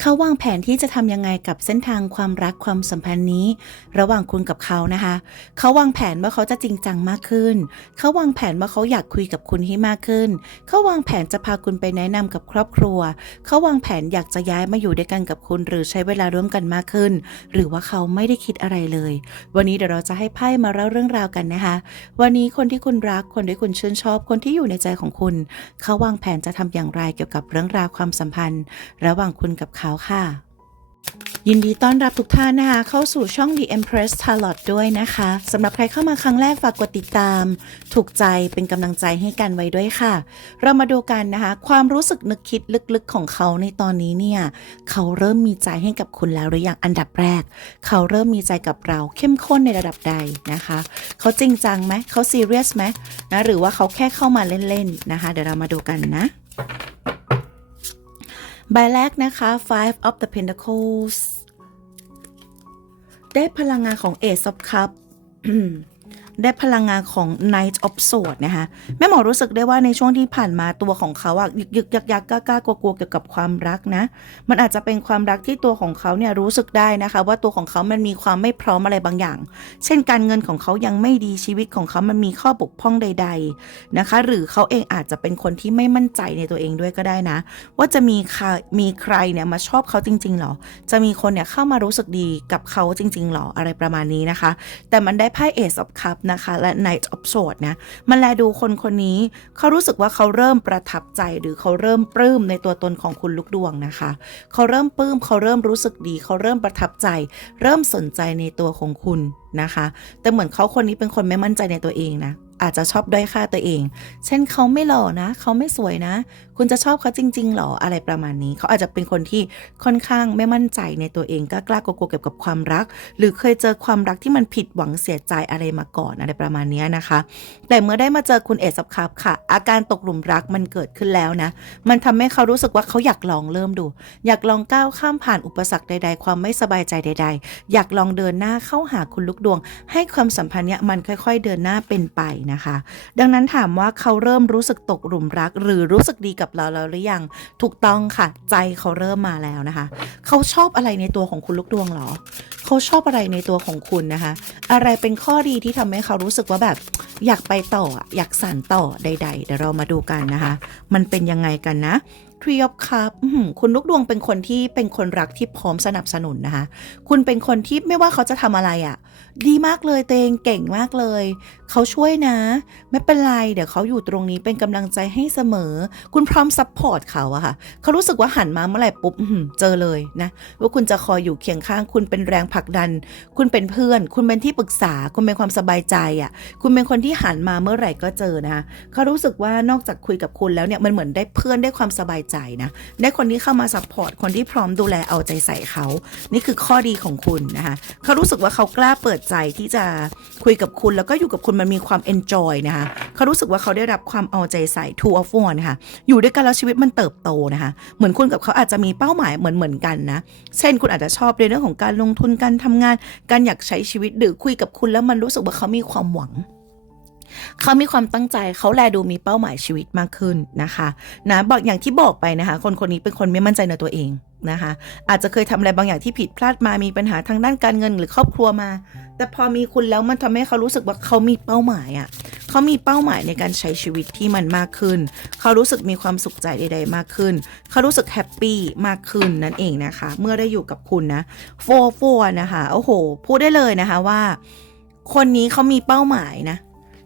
เขาวางแผนที่จะทำยังไงกับเส้นทางความรักความสัมพันธ์นี้ ระหว่างคุณกับเขานะคะ เขาวางแผนว่าเขาจะจริงจังมากขึ้น เขาวางแผนว่าเขาอยากคุยกับคุณให้มากขึ้น เขาวางแผนจะพาคุณไปแนะนำกับครอบครัว เขาวางแผนอยากจะย้ายมาอยู่ด้วยกันกับคุณ หรือใช้เวลาร่วมกันมากขึ้น หรือว่าเขาไม่ได้คิดอะไรเลย วันนี้เดี๋ยวเราจะให้ไพ่มาเล่าเรื่องราวกันนะคะ วันนี้คนที่คุณรักคนที่คุณชื่นชอบคนที่อยู่ในใจของคุณ เขาวางแผนจะทำอย่างไรเกี่ยวกับเรื่องราวความสัมพันธ์ ระหว่างคุณกับเขาค่ะ ยินดีต้อนรับทุกท่านนะคะ เข้าสู่ช่อง The Empress Tarot ด้วยนะคะสำหรับใครเข้ามาครั้งแรกฝากกดติดตาม ถูกใจเป็นกำลังใจให้กันไว้ด้วยค่ะ เรามาดูกันนะคะ ความรู้สึกนึกคิดลึกๆของเขาในตอนนี้เนี่ย เขาเริ่มมีใจให้กับคุณแล้วหรือยังอันดับแรก เขาเริ่มมีใจกับเราเข้มข้นในระดับใดนะคะ เขาจริงจังไหมเขาซีเรียสไหมนะหรือว่าเขาแค่เข้ามาเล่นๆนะคะ เดี๋ยวเรามาดูกันนะ ใบแรกนะคะ five of the pentacles ได้พลังงานของ ace of Cups ได้พลังงานของ Knight of Swords นะคะแม่หมอรู้สึกได้ว่าในช่วงที่ผ่านมาตัวของเขาอะยึกยึกยักยักกล้ากล้ากลัวกลัวเกี่ยวกับความรักนะ มันอาจจะเป็นความรักที่ตัวของเขาเนี่ยรู้สึกได้นะคะ ว่าตัวของเขามันมีความไม่พร้อมอะไรบางอย่าง เช่นการเงินของเขายังไม่ดีชีวิตของเขามันมีข้อบกพร่องใด ๆนะคะ หรือเขาเองอาจจะเป็นคนที่ไม่มั่นใจในตัวเองด้วยก็ได้นะ ว่าจะมีใครมีใครเนี่ยมาชอบเขาจริงๆหรอ จะมีคนเนี่ยเข้ามารู้สึกดีกับเขาจริงๆหรออะไรประมาณนี้นะคะ แต่มันได้ไพ่ Ace of Cup นะคะ และ Knight of Swords นะมันแลดูคนคนนี้เขารู้สึกว่าเขาเริ่มประทับใจหรือเขาเริ่มปลื้มในตัวตนของคุณลูกดวงนะคะ เขาเริ่มปลื้มเขาเริ่มรู้สึกดี เขาเริ่มประทับใจ เริ่มสนใจในตัวของคุณนะคะ แต่เหมือนเขาคนนี้เป็นคนไม่มั่นใจในตัวเองนะ อาจจะชอบด้อยค่าตัวเอง เช่นเขาไม่หล่อนะ เขาไม่สวยนะ คุณจะชอบเขาจริงๆหรอ อะไรประมาณนี้ เขาอาจจะเป็นคนที่ค่อนข้างไม่มั่นใจในตัวเองกล้ากล้ากลัวเกี่ยวกับความรัก หรือเคยเจอความรักที่มันผิดหวังเสียใจอะไรมาก่อนอะไรประมาณนี้นะคะ แต่เมื่อได้มาเจอคุณเอสับคับค่ะ อาการตกหลุมรักมันเกิดขึ้นแล้วนะ มันทำให้เขารู้สึกว่าเขาอยากลองเริ่มดู อยากลองก้าวข้ามผ่านอุปสรรคใด ๆ ความไม่สบายใจใด ๆ อยากลองเดินหน้าเข้าหาคุณลูกดวง ให้ความสัมพันธ์เนี้ยมันค่อย ๆ เดินหน้าเป็นไปนะคะ ดังนั้นถามว่าเขาเริ่มรู้สึกตกหลุมรัก หรือรู้สึกดีกับเราแล้วหรือยังถูกต้องค่ะ ใจเขาเริ่มมาแล้วนะคะ เขาชอบอะไรในตัวของคุณลูกดวงหรอ เขาชอบอะไรในตัวของคุณนะคะ อะไรเป็นข้อดีที่ทำให้เขารู้สึกว่าแบบ อยากไปต่ออยากสานต่อใด ๆ เดี๋ยวเรามาดูกันนะคะ มันเป็นยังไงกันนะ Three of Cup อื้อหือคุณลูกดวงเป็นคนที่เป็นคนรักที่พร้อมสนับสนุนนะคะ คุณเป็นคนที่ไม่ว่าเขาจะทำอะไรอะ่ะ ดีมากเลยเตงเก่งมากเลย เขาช่วยนะ ไม่เป็นไร เดี๋ยวเขาอยู่ตรงนี้เป็นกำลังใจให้เสมอ คุณพร้อมซัพพอร์ตเขาอะค่ะ เขารู้สึกว่าหันมาเมื่อไหร่ปุ๊บเจอเลยนะ ว่าคุณจะคอยอยู่เคียงข้าง คุณเป็นแรงผลักดัน คุณเป็นเพื่อน คุณเป็นที่ปรึกษา คุณเป็นความสบายใจอะ่ะ คุณเป็นคนที่หันมาเมื่อไหร่ก็เจอนะคะเขารู้สึกว่านอกจากคุยกับคุณแล้วเนี่ยมันเหมือนได้เพื่อนได้ความสบายใจนะได้คนที่เข้ามาซัพพอร์ตคนที่พร้อมดูแลเอาใจใส่เขา นี่คือข้อดีของคุณนะคะเขารู้สึกว่าเขากล้าเปิดใจที่จะคุยกับคุณ แล้วก็อยู่กับคุณมันมีความเอนจอยนะคะเขารู้สึกว่าเขาได้รับความเอาใจใส่ two of one นะคะอยู่ด้วยกันแล้วชีวิตมันเติบโตนะคะเหมือนคุณกับเขาอาจจะมีเป้าหมายเหมือนเหมือนกันนะเช่นคุณอาจจะชอบในเรื่องของการลงทุนการการทำงาน การอยากใช้ชีวิตหรือคุยกับคุณแล้วมันรู้สึกว่าเขามีความหวัง เขามีความตั้งใจเขาแลดูมีเป้าหมายชีวิตมากขึ้นนะคะนะบอกอย่างที่บอกไปนะคะ คนคนนี้เป็นคนไม่มั่นใจในตัวเองนะคะ อาจจะเคยทำอะไรบางอย่างที่ผิดพลาดมามีปัญหาทางด้านการเงินหรือครอบครัวมา แต่พอมีคุณแล้วมันทำให้เขารู้สึกว่าเขามีเป้าหมายอะ่ะ เขามีเป้าหมายในการใช้ชีวิตที่มันมากขึ้น เขารู้สึกมีความสุขใจใด ๆ มากขึ้น เขารู้สึกแฮปปี้มากขึ้นนั่นเองนะคะ เมื่อได้อยู่กับคุณนะโฟโฟนะคะโอ้โห พูดได้เลยนะคะว่า คนนี้เขามีเป้าหมายนะ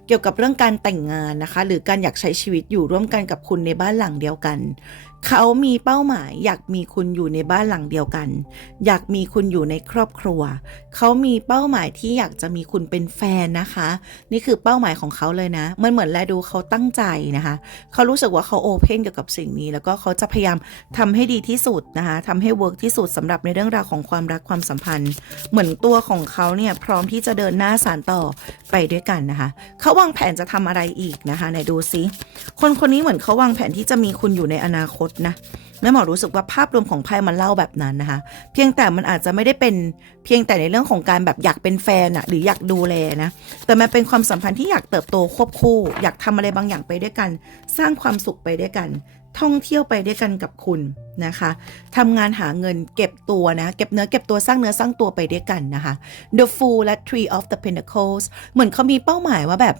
เกี่ยวกับเรื่องการแต่งงานนะคะ หรือการอยากใช้ชีวิตอยู่ร่วมกันกับคุณในบ้านหลังเดียวกัน เขามีเป้าหมาย อยากมีคุณอยู่ในบ้านหลังเดียวกัน อยากมีคุณอยู่ในครอบครัว เขามีเป้าหมายที่อยากจะมีคุณเป็นแฟนนะคะ นี่คือเป้าหมายของเขาเลยนะ มันเหมือนแลดูเขาตั้งใจนะคะ เขารู้สึกว่าเขาโอเพนเกี่ยวกับสิ่งนี้ แล้วก็เขาจะพยายามทำให้ดีที่สุดนะคะทำให้เวิร์กที่สุดสำหรับในเรื่องราวของความรักความสัมพันธ์ เหมือนตัวของเขาเนี่ยพร้อมที่จะเดินหน้าสานต่อไปด้วยกันนะคะ เขาวางแผนจะทำอะไรอีกนะคะไหนดูซิคนคนนี้เหมือนเขาวางแผนที่จะมีคุณอยู่ในอนาคตนะแม่หมอรู้สึกว่าภาพรวมของไพ่มันเล่าแบบนั้นนะคะ เพียงแต่มันอาจจะไม่ได้เป็นเพียงแต่ในเรื่องของการแบบอยากเป็นแฟนอะหรืออยากดูแลนะ แต่มันเป็นความสัมพันธ์ที่อยากเติบโตควบคู่ อยากทำอะไรบางอย่างไปด้วยกัน สร้างความสุขไปด้วยกัน ท่องเที่ยวไปด้วยกันกับคุณนะคะทำงานหาเงินเก็บตัวนะ เก็บเนื้อเก็บตัวสร้างเนื้อสร้างตัวไปด้วยกันนะคะ The Fool และ Tree of the Pentacles เหมือนเขามีเป้าหมายว่าแบบ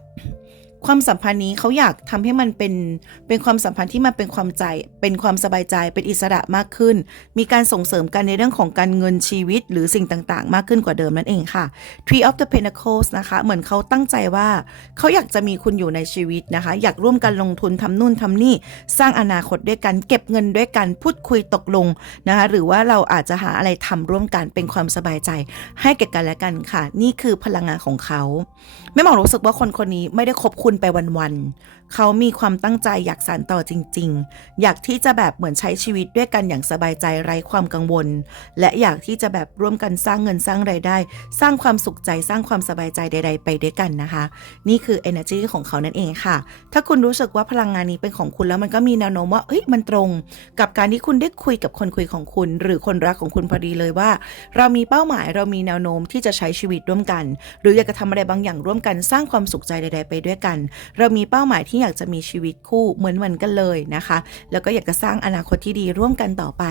ความสัมพันธ์นี้เขาอยากทำให้มันเป็นเป็นความสัมพันธ์ที่มันเป็นความใจ เป็นความสบายใจเป็นอิสระมากขึ้น มีการส่งเสริมกันในเรื่องของการเงินชีวิตหรือสิ่งต่างๆ มากขึ้นกว่าเดิมนั่นเองค่ะ Tree of the Pentacles นะคะ เหมือนเขาตั้งใจว่าเขาอยากจะมีคุณอยู่ในชีวิตนะคะ อยากร่วมกันลงทุนทำนู่นทำนี่ สร้างอนาคตด้วยกัน เก็บเงินด้วยกัน พูดคุยตกลงนะคะ หรือว่าเราอาจจะหาอะไรทำร่วมกันเป็นความสบายใจ ให้แก่กันและกันค่ะ นี่คือพลังงานของเขาแม่หมอรู้สึกว่าคนคนนี้ไม่ได้คบคุณไปวันๆเขามีความตั้งใจอยากสานต่อจริง ๆ อยากที่จะแบบเหมือนใช้ชีวิตด้วยกันอย่างสบายใจไร้ความกังวล และอยากที่จะแบบร่วมกันสร้างเงินสร้างไรายได้ สร้างความสุขใจสร้างความสบายใจใด ๆ ไปด้วยกันนะคะ นี่คือ energy ของเขานั่นเองค่ะ ถ้าคุณรู้สึกว่าพลังงานนี้เป็นของคุณแล้วมันก็มีแนวโน้มว่าเอ้ยมันตรง กับการที่คุณได้คุยกับคนคุยของคุณ หรือคนรักของคุณพอดีเลยว่า เรามีเป้าหมายเรามีแนวโน้มที่จะใช้ชีวิตร่วมกัน หรืออยากจะทำอะไรบางอย่างร่วมกันสร้างความสุขใจใด ๆ ไปด้วยกันเรามีเป้าหมายที่อยากจะมีชีวิตคู่เหมือนเหมือนกันเลยนะคะ แล้วก็อยากจะสร้างอนาคตที่ดีร่วมกันต่อไป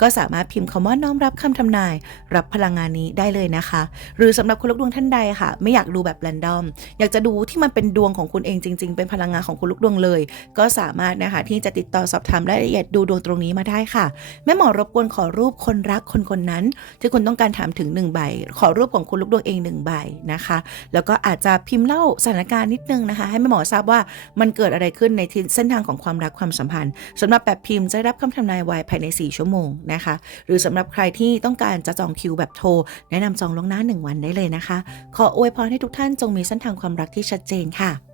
ก็สามารถพิมพ์คำว่าน้อมรับคำทำนาย รับพลังงานนี้ได้เลยนะคะ หรือสำหรับคุณลูกดวงท่านใดค่ะ ไม่อยากดูแบบแรนดอม อยากจะดูที่มันเป็นดวงของคุณเองจริง ๆ เป็นพลังงานของคุณลูกดวงเลย ก็สามารถนะคะที่จะติดต่อสอบถามรายละเอียดดูดวงตรงนี้มาได้ค่ะ แม่หมอรบกวนขอรูปคนรักคนคนนั้น ที่คุณต้องการถามถึงหนึ่งใบ ขอรูปของคุณลูกดวงเองหนึ่งใบนะคะ แล้วก็อาจจะพิมพ์เล่าสถานการณ์นิดนึงนะคะให้แม่หมอทราบว่ามันเกิดอะไรขึ้นในเส้นทางของความรักความสัมพันธ์สำหรับแบบพิมพ์จะรับคำทำนายไวภายใน 4 ชั่วโมงนะคะ หรือสำหรับใครที่ต้องการจะจองคิวแบบโทร แนะนำจองล่วงหน้า 1 วันได้เลยนะคะ ขออวยพรให้ทุกท่านจงมีเส้นทางความรักที่ชัดเจนค่ะ